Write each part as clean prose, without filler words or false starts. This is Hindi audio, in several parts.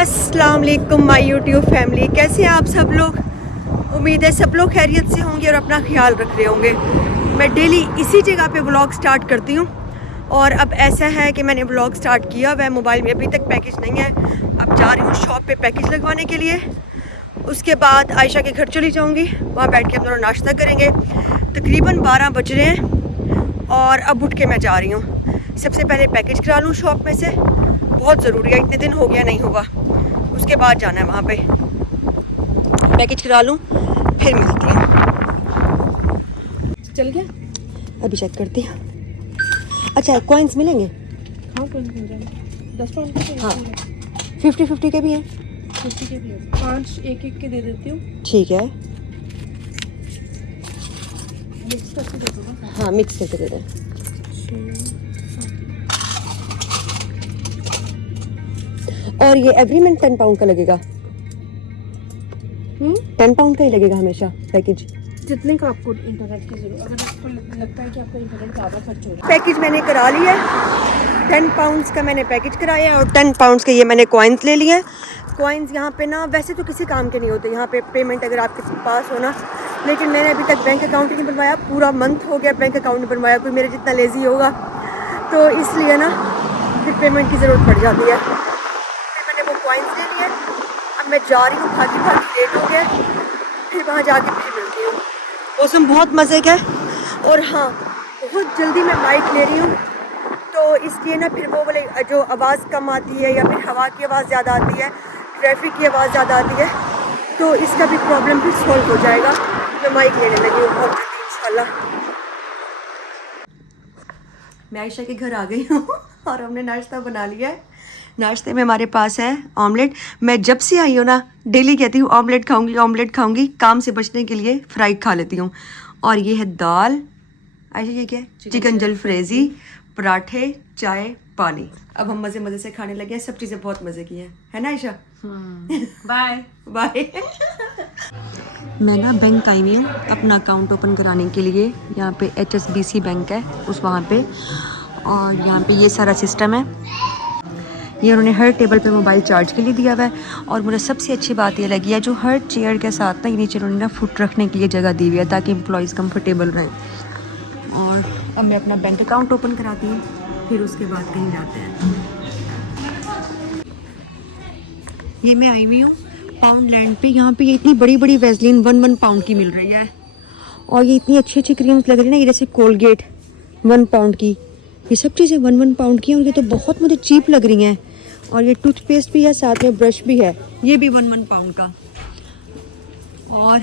अस्सलाम वालेकुम माय यूट्यूब फैमिली, कैसे हैं आप सब लोग। उम्मीद है सब लोग खैरियत से होंगे और अपना ख्याल रख रहे होंगे। मैं डेली इसी जगह पे व्लॉग स्टार्ट करती हूँ और अब ऐसा है कि मैंने व्लॉग स्टार्ट किया वह मोबाइल में अभी तक पैकेज नहीं है। अब जा रही हूँ शॉप पे पैकेज लगवाने के लिए। उसके बाद आयशा के घर चली जाऊँगी, वहाँ बैठ के हम दोनों नाश्ता करेंगे। तकरीबन 12 बज रहे हैं और अब उठ के मैं जा रही हूँ। सबसे पहले पैकेज करा लूँ शॉप में से, बहुत ज़रूरी है, इतने दिन हो गया नहीं हुआ। उसके बाद जाना है वहाँ पे, पैकेज करा लूँ फिर मिलती हूँ। चल गया, अभी चेक करती हूँ। अच्छा कॉइन्स मिलेंगे? हाँ कॉइन्स मिल जाएंगे। 10 पाउंड के हाँ 50-50 के भी हैं। 50 के भी है, 5 एक के दे देती हूँ। ठीक है, मिक्स करके दे दो ना। हाँ मिक्स करके दे दें। और ये एवरीमेंट 10 पाउंड का लगेगा? 10 पाउंड का ही लगेगा हमेशा पैकेज? जितने का आपको इंटरनेट की जरूरत, अगर आपको लगता है कि आपका इंटरनेट ज़्यादा खर्च हो रहा पैकेज मैंने करा लिया है, 10 पाउंड्स का मैंने पैकेज कराया है और 10 पाउंड्स के ये मैंने कॉइन्स ले लिए हैं। कॉइन्स यहाँ पे ना वैसे तो किसी काम के नहीं होते, यहाँ पे पेमेंट अगर आपके पास हो ना, लेकिन मैंने अभी तक बैंक अकाउंट ही नहीं बनवाया। पूरा मंथ हो गया बैंक अकाउंट नहीं बनवाया। कोई मेरे जितना लेज़ी होगा तो इसलिए ना फिर पेमेंट की ज़रूरत पड़ जाती है। फिर मैंने वो कॉइन्स ले लिए। अब मैं जा रही हूँ, भागी भागी लेट हो गया, फिर वहाँ जाके फिर मिलती हूँ। मौसम बहुत मज़े का है और हाँ बहुत जल्दी मैं माइक ले रही हूँ, तो इसलिए ना फिर वो वाले जो आवाज़ कम आती है या फिर हवा की आवाज़ ज़्यादा आती है, ट्रैफिक की आवाज़ ज़्यादा आती है, तो इसका भी प्रॉब्लम फिर सॉल्व हो जाएगा। मैं माइक लेने लगी हूँ बहुत जल्दी इंशाल्लाह। मैं आयशा के घर आ गई हूँ और हमने नाश्ता बना लिया है। नाश्ते में हमारे पास है ऑमलेट। मैं जब से आई हूँ ना डेली कहती हूँ ऑमलेट खाऊंगी ऑमलेट खाऊंगी, काम से बचने के लिए फ्राई खा लेती हूँ। और ये है दाल, आयशा ये क्या है? चिकन जलफ्रेजी, पराठे, चाय, पानी। अब हम मज़े मज़े से खाने लगे हैं, सब चीज़ें बहुत मज़े की हैं, है ना आयशा? Bye bye. मैं ना बैंक आई हुई हूँ अपना अकाउंट ओपन कराने के लिए। यहाँ पे HSBC बैंक है उस वहाँ पे, और यहाँ पे ये सारा सिस्टम है। ये उन्होंने हर टेबल पे मोबाइल चार्ज के लिए दिया हुआ है। और मुझे सबसे अच्छी बात ये लगी है, जो हर चेयर के साथ ना ये नीचे उन्होंने ना फुट रखने के लिए जगह दी हुई है ताकि एम्प्लॉयज़ कंफर्टेबल रहें। और अब मैं अपना बैंक अकाउंट ओपन कराती हूँ, फिर उसके बाद कहीं जाते हैं। ये मैं आई हुई हूँ पाउंड लैंड पे। यहाँ पे ये इतनी बड़ी बड़ी वैसलीन 1 पाउंड की मिल रही है और ये इतनी अच्छी अच्छी क्रीम्स लग रही है ना, ये जैसे कोलगेट 1 पाउंड की, ये सब चीज़ें 1 पाउंड की हैं और ये तो बहुत मुझे चीप लग रही हैं। और ये टूथपेस्ट भी है, साथ में ब्रश भी है, ये भी 1 पाउंड का। और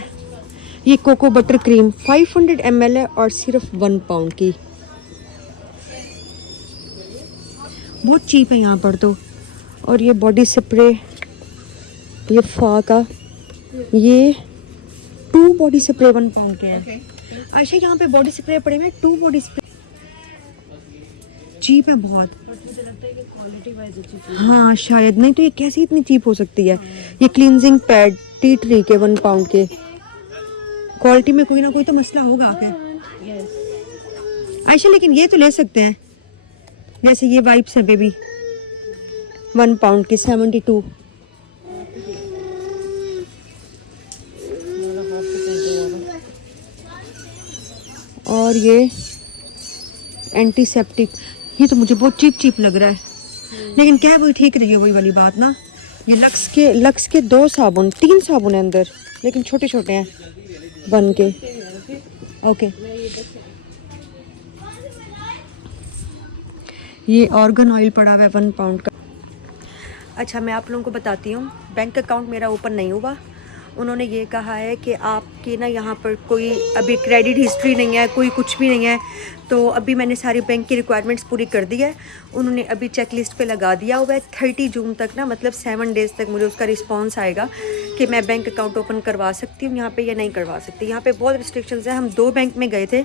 ये कोको बटर क्रीम 500 ml है और सिर्फ 1 पाउंड की, बहुत चीप है यहाँ पर तो। और ये बॉडी स्प्रे, ये फा का, ये 2 बॉडी स्प्रे 1 पाउंड के हैं। अच्छा यहाँ पे बॉडी स्प्रे पड़े हुए 2 बॉडी स्प्रे, चीप है बहुत। मुझे लगता है कि क्वालिटी वाइज अच्छी चीज़। हाँ शायद, नहीं तो ये कैसी इतनी चीप हो सकती है। ये क्लींजिंग पैड टी ट्री के 1 पाउंड के, क्वालिटी में कोई ना कोई तो मसला होगा क्या? यस आयशा लेकिन ये तो ले सकते हैं, जैसे ये वाइप्स है बेबी 1 पाउंड की 72। और ये एंटीसेप्टिक, ये तो मुझे बहुत चीप चीप लग रहा है, लेकिन क्या है वही ठीक रही है, वही वाली बात ना। ये लक्स के 2 साबुन 3 साबुन है अंदर, लेकिन छोटे छोटे हैं बन के। ओके ये ऑर्गन ऑयल पड़ा हुआ है 1 पाउंड का। अच्छा मैं आप लोगों को बताती हूँ, बैंक अकाउंट मेरा ओपन नहीं हुआ। उन्होंने ये कहा है कि आपकी ना यहाँ पर कोई अभी क्रेडिट हिस्ट्री नहीं है, कोई कुछ भी नहीं है। तो अभी मैंने सारी बैंक की रिक्वायरमेंट्स पूरी कर दी है। उन्होंने अभी चेक लिस्ट पे लगा दिया हुआ है 30 जून तक ना, मतलब 7 डेज़ तक मुझे उसका रिस्पांस आएगा कि मैं बैंक अकाउंट ओपन करवा सकती हूँ यहाँ पे या नहीं करवा सकती। यहाँ पे बहुत रिस्ट्रिक्शंस हैं। हम 2 बैंक में गए थे,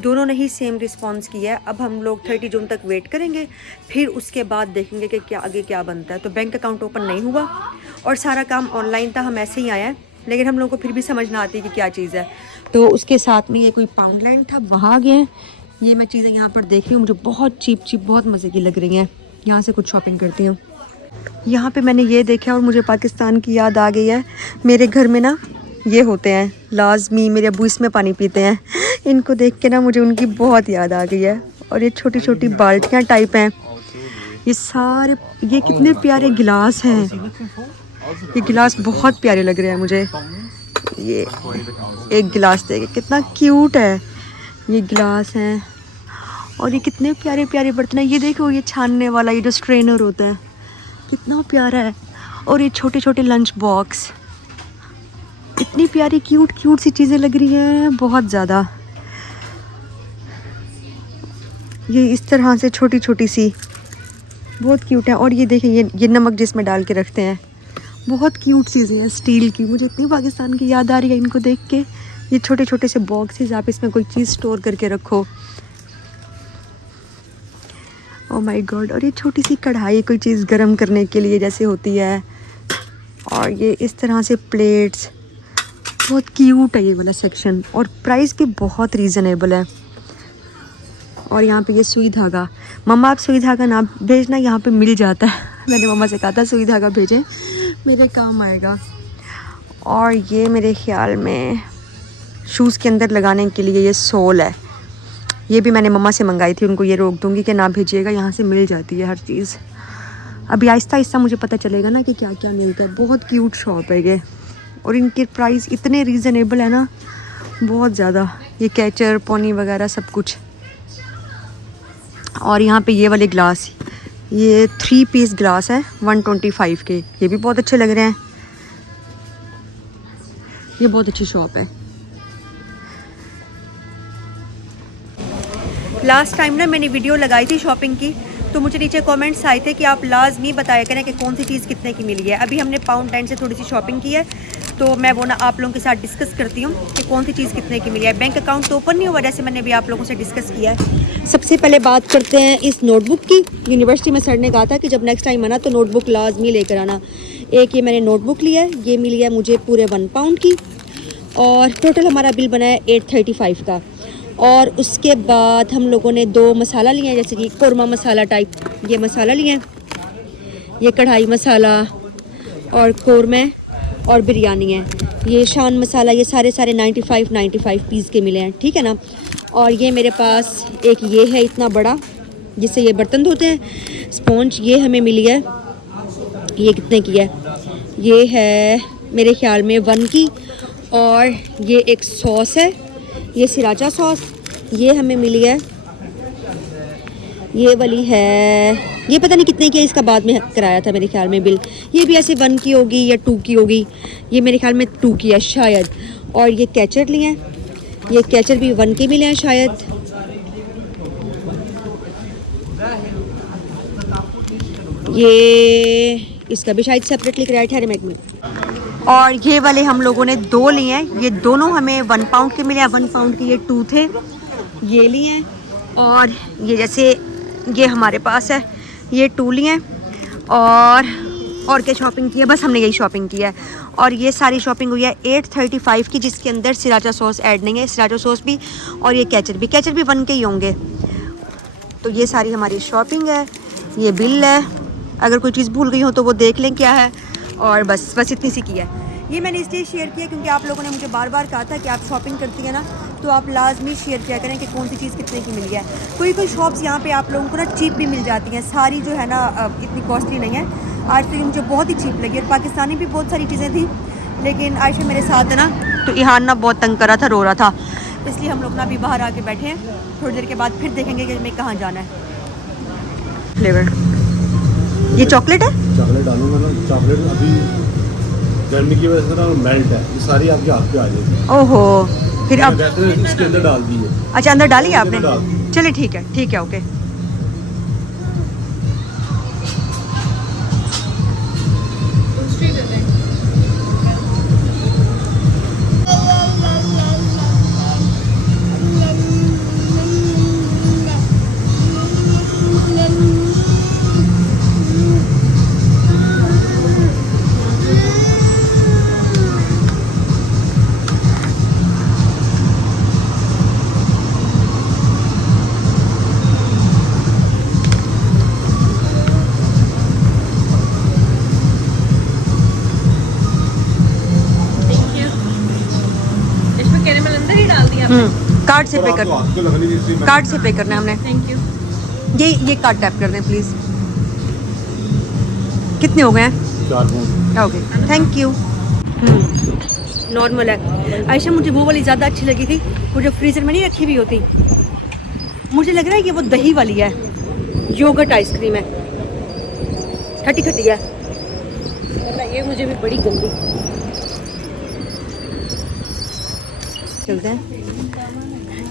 दोनों ने ही सेम रिस्पांस किया है। अब हम लोग 30 जून तक वेट करेंगे, फिर उसके बाद देखेंगे कि क्या आगे क्या बनता है। तो बैंक अकाउंट ओपन नहीं हुआ और सारा काम ऑनलाइन था, हम ऐसे ही आए हैं, लेकिन हम लोगों को फिर भी समझ ना आती कि क्या चीज़ है। तो उसके साथ में ये कोई पाउंड लैंड था, वहाँ आ गए हैं। ये मैं चीज़ें यहाँ पर देख रही हूँ, मुझे बहुत चीप बहुत मज़े की लग रही हैं। यहाँ से कुछ शॉपिंग करती हूँ। यहाँ पे मैंने ये देखा और मुझे पाकिस्तान की याद आ गई है। मेरे घर में ना ये होते हैं लाजमी, मेरे अब्बू इसमें पानी पीते हैं। इनको देख के ना मुझे उनकी बहुत याद आ गई है। और ये छोटी छोटी बाल्टियाँ टाइप हैं। ये सारे, ये कितने प्यारे गिलास हैं। ये गिलास बहुत प्यारे लग रहे हैं मुझे। ये एक गिलास देखिए कितना क्यूट है। ये गिलास हैं और ये कितने प्यारे प्यारे बर्तन हैं। ये देखो ये छानने वाला, ये जो स्ट्रेनर होता है कितना प्यारा है। और ये छोटे छोटे लंच बॉक्स, इतनी प्यारी क्यूट क्यूट सी चीज़ें लग रही हैं बहुत ज़्यादा। ये इस तरह से छोटी छोटी सी बहुत क्यूट है। और ये देखिए ये नमक जिसमें डाल के रखते हैं, बहुत क्यूट चीज़ें हैं स्टील की। मुझे इतनी पाकिस्तान की याद आ रही है इनको देख के। ये छोटे छोटे से बॉक्सेस, आप इसमें कोई चीज़ स्टोर करके रखो। Oh my God. और ये छोटी सी कढ़ाई, कोई चीज़ गर्म करने के लिए जैसे होती है। और ये इस तरह से प्लेट्स, बहुत क्यूट है ये वाला सेक्शन। और प्राइस भी बहुत रीज़नेबल है। और यहाँ पे ये सुई धागा, मम्मा आप सुई धागा ना भेजना, यहाँ पे मिल जाता है। मैंने मम्मा से कहा था सुई धागा भेजें, मेरे काम आएगा। और ये मेरे ख्याल में शूज़ के अंदर लगाने के लिए ये सोल है। ये भी मैंने मम्मा से मंगाई थी, उनको ये रोक दूँगी कि ना भेजिएगा, यहाँ से मिल जाती है हर चीज़। अभी आहिस्ता आहिस्ता मुझे पता चलेगा ना कि क्या क्या मिलता है। बहुत क्यूट शॉप है ये। और इनके प्राइस इतने रीज़नेबल है ना, बहुत ज़्यादा। ये कैचर, पोनी वगैरह सब कुछ। और यहाँ पे ये वाले ग्लास, ये 3 पीस ग्लास है 125 के। ये भी बहुत अच्छे लग रहे हैं। ये बहुत अच्छी शॉप है। लास्ट टाइम ना मैंने वीडियो लगाई थी शॉपिंग की, तो मुझे नीचे कमेंट्स आए थे कि आप लाजमी बताया करें कि कौन सी चीज़ कितने की मिली है। अभी हमने पाउंड 10 से थोड़ी सी शॉपिंग की है, तो मैं वो ना आप लोगों के साथ डिस्कस करती हूँ कि कौन सी चीज़ कितने की मिली है। बैंक अकाउंट तो ओपन नहीं हुआ, जैसे मैंने भी आप लोगों से डिस्कस किया है। सबसे पहले बात करते हैं इस नोटबुक की। यूनिवर्सिटी में सर ने कहा था कि जब नेक्स्ट टाइम आना तो नोटबुक लाजमी लेकर आना। एक ये मैंने नोटबुक लिया है, ये मिली है मुझे पूरे 1 पाउंड की। और टोटल हमारा बिल बना है 835 का। और उसके बाद हम लोगों ने 2 मसाला लिए हैं, जैसे कि कौरमा मसाला टाइप, ये मसाला लिए हैं। ये कढ़ाई मसाला और कौरमे और बिरयानी है। ये शान मसाला, ये सारे 95 पीस के मिले हैं, ठीक है ना। और ये मेरे पास एक ये है इतना बड़ा, जिससे ये बर्तन धोते हैं, स्पॉन्ज। ये हमें मिली है, ये कितने की है, ये है मेरे ख्याल में 1 की। और ये एक सॉस है, ये सिराचा सॉस, ये हमें मिली है। ये वाली है, ये पता नहीं कितने की है, इसका बाद में कराया था मेरे ख्याल में बिल। ये भी ऐसे 1 की होगी या 2 की होगी, ये मेरे ख्याल में 2 की है शायद। और ये कैचर लिए हैं, ये कैचर भी 1 के मिले हैं शायद। ये इसका भी शायद सेपरेटली कराया था रेमेक में। और ये वाले हम लोगों ने 2 लिए हैं, ये दोनों हमें 1 पाउंड के मिले हैं। 1 पाउंड के ये 2 थे, ये लिए हैं। और ये जैसे ये हमारे पास है, ये 2 लिए हैं। और क्या शॉपिंग की है, बस हमने यही शॉपिंग की है। और ये सारी शॉपिंग हुई है 835 की, जिसके अंदर सिराचा सॉस ऐड नहीं है, सिराचा सॉस भी और ये कैचर भी 1 के ही होंगे। तो ये सारी हमारी शॉपिंग है, ये बिल है। अगर कोई चीज़ भूल गई हो तो वो देख लें क्या है। और बस इतनी सी की है। ये मैंने इसलिए शेयर किया क्योंकि आप लोगों ने मुझे बार बार कहा था कि आप शॉपिंग करती हैं ना, तो आप लाजमी शेयर किया करें कि कौन सी चीज़ कितने की मिली है। कोई शॉप्स यहाँ पे आप लोगों को ना चीप भी मिल जाती हैं, सारी जो है ना इतनी कॉस्टली नहीं है। आज तो ये मुझे बहुत ही चीप लगी। और पाकिस्तानी भी बहुत सारी चीज़ें थी, लेकिन आयशा मेरे साथ है ना, तो इहान ना बहुत तंग कर रहा था, रो रहा था, इसलिए हम लोग ना अभी बाहर आके बैठे हैं। थोड़ी देर के बाद फिर देखेंगे कि हमें कहाँ जाना है। फ्लेवर ये चॉकलेट है, चॉकलेट डालूंगा ना, चॉकलेट अभी गर्मी की वजह से ना मेल्ट है, ये सारी आपके हाथ पे आ जाएगी। ओहो, फिर अब इसके अंदर डाल दी है। अच्छा अंदर डाली आपने, चलिए ठीक है ओके। कार्ड से और पे आपको करना, हाथ तो लगनी नहीं इसलिए कार्ड से पे करना है हमने। Thank you. ये कार्ड टैप कर दें प्लीज़। कितने हो गए हैं? 4 pound. Okay thank you. Normal है। आयशा मुझे वो वाली ज़्यादा अच्छी लगी थी, वो जो फ्रीज़र में नहीं रखी हुई होती। मुझे लग रहा है कि वो दही वाली है, योगर्ट आइसक्रीम है, खट्टी खट्टी है। ये मुझे भी बड़ी गंदी। चलते हैं।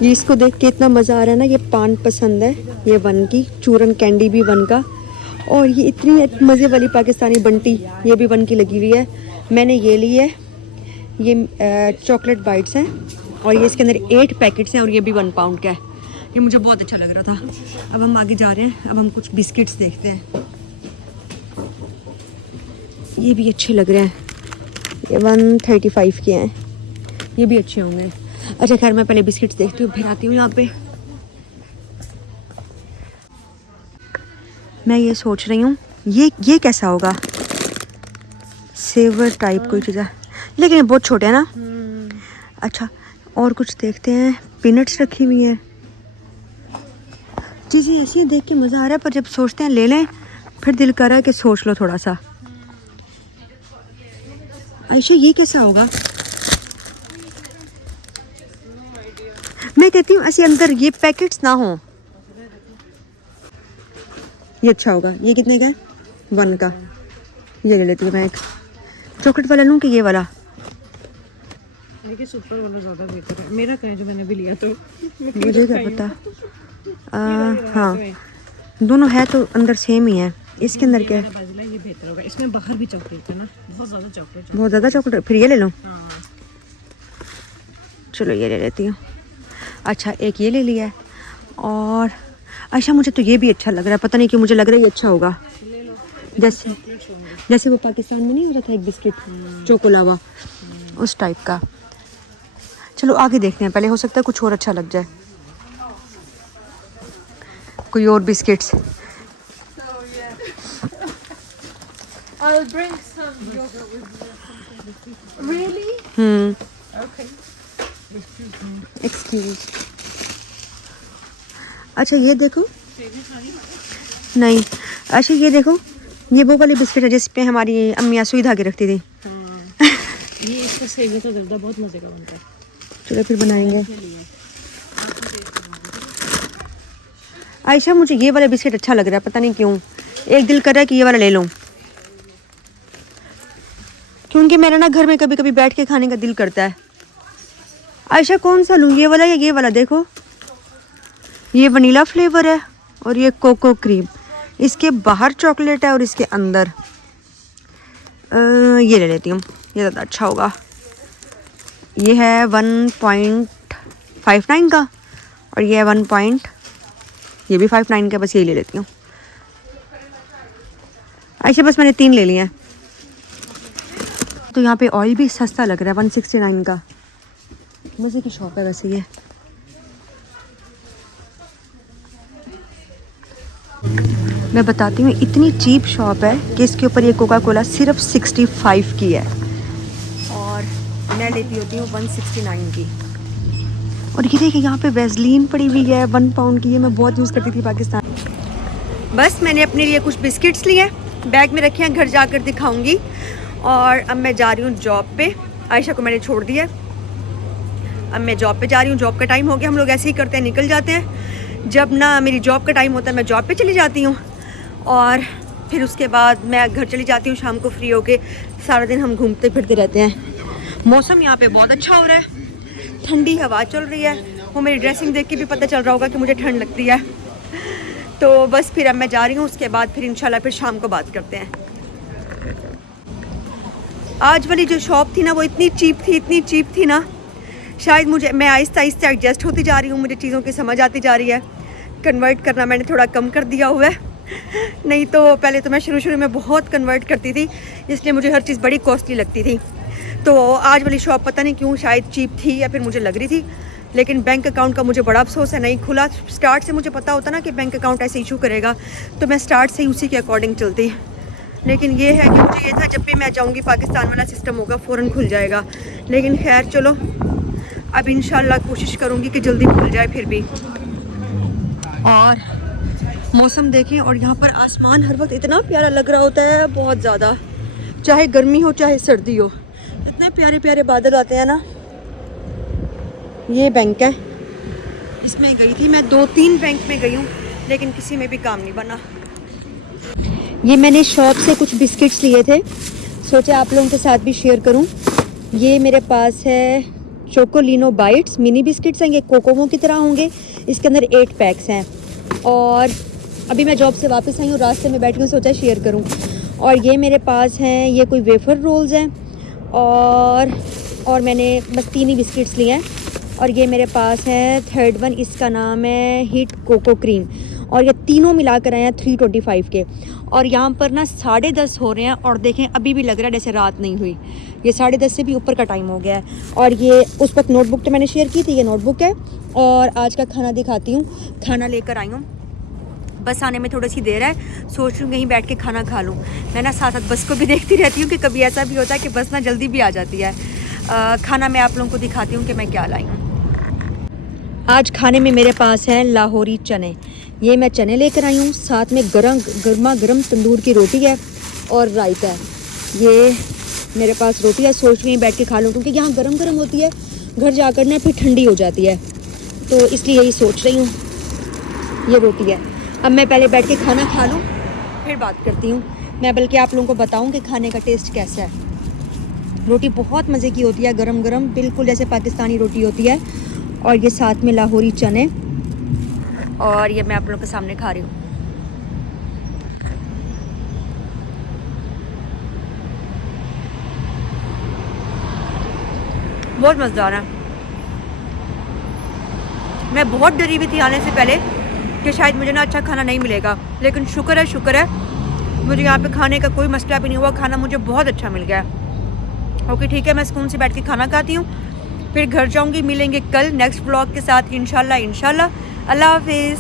ये इसको देख के इतना मज़ा आ रहा है ना। ये पान पसंद है, ये वन की, चूरन कैंडी भी वन का, और ये इतनी मज़े वाली पाकिस्तानी बंटी ये भी वन की लगी हुई है। मैंने ये ली है, ये चॉकलेट बाइट्स हैं और ये इसके अंदर 8 पैकेट्स हैं और ये भी 1 पाउंड का है। ये मुझे बहुत अच्छा लग रहा था। अब हम आगे जा रहे हैं, अब हम कुछ बिस्किट्स देखते हैं। ये भी अच्छे लग रहे हैं, ये 135 के हैं, ये भी अच्छे होंगे। अच्छा खैर मैं पहले बिस्किट्स देखती हूँ, फिर आती हूँ यहाँ पे। मैं ये सोच रही हूँ ये कैसा होगा, सेवर टाइप कोई चीज़ है, लेकिन ये बहुत छोटे हैं ना। अच्छा और कुछ देखते हैं। पीनट्स रखी हुई हैं, चीज़ें ऐसी देख के मज़ा आ रहा है, पर जब सोचते हैं ले लें फिर दिल कर रहा है कि सोच लो थोड़ा सा। आयशा ये कैसा होगा? मैं कहती हूँ ऐसे अंदर ये पैकेट्स ना हो, ये अच्छा होगा। ये कितने का है? 1 का। ये ले लेती हूँ मैं एक। चॉकलेट वाला लूँ कि ये वाला? देखिए सुपर वाला ज़्यादा बेहतर है। मेरा क्या है जो मैंने भी लिया, तो मुझे क्या पता। हाँ दोनों है तो अंदर सेम ही है। इसके अंदर क्या है? ये बेहतर होगा, इसमें बाहर भी चॉकलेट है ना, बहुत ज़्यादा चॉकलेट। बहुत ज़्यादा चॉकलेट, फिर ये ले लूँ? हाँ चलो ये ले लेती हूँ। अच्छा एक ये ले लिया है। और अच्छा मुझे तो ये भी अच्छा लग रहा है, पता नहीं क्यों मुझे लग रहा है ये अच्छा होगा। जैसे वो पाकिस्तान में नहीं हो रहा था एक बिस्किट चोकोलावा, उस टाइप का। चलो आगे देखते हैं, पहले हो सकता है कुछ और अच्छा लग जाए, कोई और biscuits. I'll bring some yogurt with me. Really? Okay. Excuse. अच्छा ये देखो, नहीं अच्छा ये देखो, ये वो वाली बिस्किट है जिस पे हमारी अम्मियाँ सुई धागे रखती थी। ये इसका सेवी का दर्दा बहुत मजे का बनता है। चलो फिर बनाएंगे। आयशा मुझे ये वाला बिस्किट अच्छा लग रहा है, पता नहीं क्यों। एक दिल कर रहा है कि ये वाला ले लूँ, क्योंकि मेरा ना घर में कभी कभी बैठ के खाने का दिल करता है। आयशा कौन सा लूँ, ये वाला या ये वाला? देखो ये वनीला फ्लेवर है और ये कोको क्रीम, इसके बाहर चॉकलेट है और इसके अंदर ये ले लेती हूँ, ये ज़्यादा अच्छा होगा। ये है 1.59 का और ये है 1. ये भी 59 का, बस यही ले लेती हूँ। अच्छा बस मैंने 3 ले लिए हैं। तो यहाँ पे ऑयल भी सस्ता लग रहा है, 169 का। मज़े की शॉप है वैसे ये। मैं बताती हूँ इतनी चीप शॉप है कि इसके ऊपर ये कोका कोला सिर्फ 65 की है और मैं लेती होती हूँ 169 की। और ये देखिए यहाँ पे वेज़लीन पड़ी हुई है 1 पाउंड की, ये मैं बहुत यूज़ करती थी पाकिस्तान। बस मैंने अपने लिए कुछ बिस्किट्स लिए, बैग में रखे हैं, घर जाकर दिखाऊंगी। और अब मैं जा रही हूँ जॉब पे। आयशा को मैंने छोड़ दिया, अब मैं जॉब पे जा रही हूँ। जॉब का टाइम हो गया, हम लोग ऐसे ही करते हैं, निकल जाते हैं। जब ना मेरी जॉब का टाइम होता है मैं जॉब पे चली जाती हूँ और फिर उसके बाद मैं घर चली जाती हूँ शाम को फ्री होके। सारा दिन हम घूमते फिरते रहते हैं। मौसम यहाँ पे बहुत अच्छा हो रहा है, ठंडी हवा चल रही है। वो मेरी ड्रेसिंग देख के भी पता चल रहा होगा कि मुझे ठंड लगती है। तो बस फिर अब मैं जा रही हूँ, उसके बाद फिर इंशाल्लाह फिर शाम को बात करते हैं। आज वाली जो शॉप थी ना वो इतनी चीप थी ना, शायद मैं आहिस्ता आहिस्ता एडजस्ट होती जा रही हूँ, मुझे चीज़ों की समझ आती जा रही है। कन्वर्ट करना मैंने थोड़ा कम कर दिया हुआ है, नहीं तो पहले तो मैं शुरू में बहुत कन्वर्ट करती थी, इसलिए मुझे हर चीज़ बड़ी कॉस्टली लगती थी। तो आज वाली शॉप पता नहीं क्यों शायद चीप थी या फिर मुझे लग रही थी। लेकिन बैंक अकाउंट का मुझे बड़ा अफसोस है, नहीं खुला। स्टार्ट से मुझे पता होता ना कि बैंक अकाउंट ऐसे इशू करेगा, तो मैं स्टार्ट से ही उसी के अकॉर्डिंग चलती। लेकिन ये है कि मुझे ये था जब भी मैं जाऊँगी पाकिस्तान वाला सिस्टम होगा फ़ौरन खुल जाएगा। लेकिन खैर चलो, अब इंशाल्लाह कोशिश करूँगी कि जल्दी खुल जाए फिर भी। और मौसम देखें, और यहाँ पर आसमान हर वक्त इतना प्यारा लग रहा होता है, बहुत ज़्यादा, चाहे गर्मी हो चाहे सर्दी हो, इतने प्यारे प्यारे बादल आते हैं ना। ये बैंक है, इसमें गई थी मैं, 2-3 बैंक में गई हूँ लेकिन किसी में भी काम नहीं बना। ये मैंने शॉप से कुछ बिस्किट्स लिए थे, सोचे आप लोगों के साथ भी शेयर करूँ। ये मेरे पास है चोकोलिनो बाइट्स, मिनी बिस्किट्स हैं, ये कोकोमो की तरह होंगे, इसके अंदर 8 पैक्स हैं। और अभी मैं जॉब से वापस आई हूँ, रास्ते में बैठी हूँ, सोचा शेयर करूँ। और ये मेरे पास हैं, ये कोई वेफर रोल्स हैं, और मैंने बस 3 ही बिस्किट्स लिए हैं। और ये मेरे पास है थर्ड वन, इसका नाम है हिट कोको क्रीम, और ये तीनों मिलाकर आए हैं 325 के। और यहाँ पर ना 10:30 हो रहे हैं, और देखें अभी भी लग रहा है जैसे रात नहीं हुई, ये 10:30 से भी ऊपर का टाइम हो गया है। और ये उस वक्त नोटबुक तो मैंने शेयर की थी, ये नोटबुक है। और आज का खाना दिखाती हूँ, खाना लेकर आई हूँ, बस आने में थोड़ी सी देर है, सोच रही हूँ कहीं बैठ के खाना खा लूँ। मैं ना साथ साथ बस को भी देखती रहती हूँ कि कभी ऐसा भी होता है कि बस ना जल्दी भी आ जाती है। खाना मैं आप लोगों को दिखाती हूँ कि मैं क्या लाई हूँ। आज खाने में मेरे पास है लाहौरी चने, ये मैं चने लेकर आई हूँ, साथ में गर्मा गर्म तंदूर की रोटी है और रायता है। ये मेरे पास रोटी है, सोच रही हूँ बैठ के खा लूँ, क्योंकि यहाँ गरम गरम होती है, घर जाकर ना फिर ठंडी हो जाती है, तो इसलिए यही सोच रही हूँ। ये रोटी है, अब मैं पहले बैठ के खाना खा लूँ फिर बात करती हूँ। मैं बल्कि आप लोगों को बताऊँ कि खाने का टेस्ट कैसा है। रोटी बहुत मज़े की होती है, गरम गरम, बिल्कुल जैसे पाकिस्तानी रोटी होती है। और ये साथ में लाहौरी चने, और ये मैं आप लोगों के सामने खा रही हूँ। बहुत मज़ेदार है। मैं बहुत डरी हुई थी आने से पहले कि शायद मुझे ना अच्छा खाना नहीं मिलेगा, लेकिन शुक्र है मुझे यहाँ पे खाने का कोई मसला भी नहीं हुआ, खाना मुझे बहुत अच्छा मिल गया। ओके ठीक है, मैं सुकून से बैठ के खाना खाती हूँ, फिर घर जाऊँगी। मिलेंगे कल नेक्स्ट व्लॉग के साथ इंशाल्लाह। अल्लाह हाफिज़।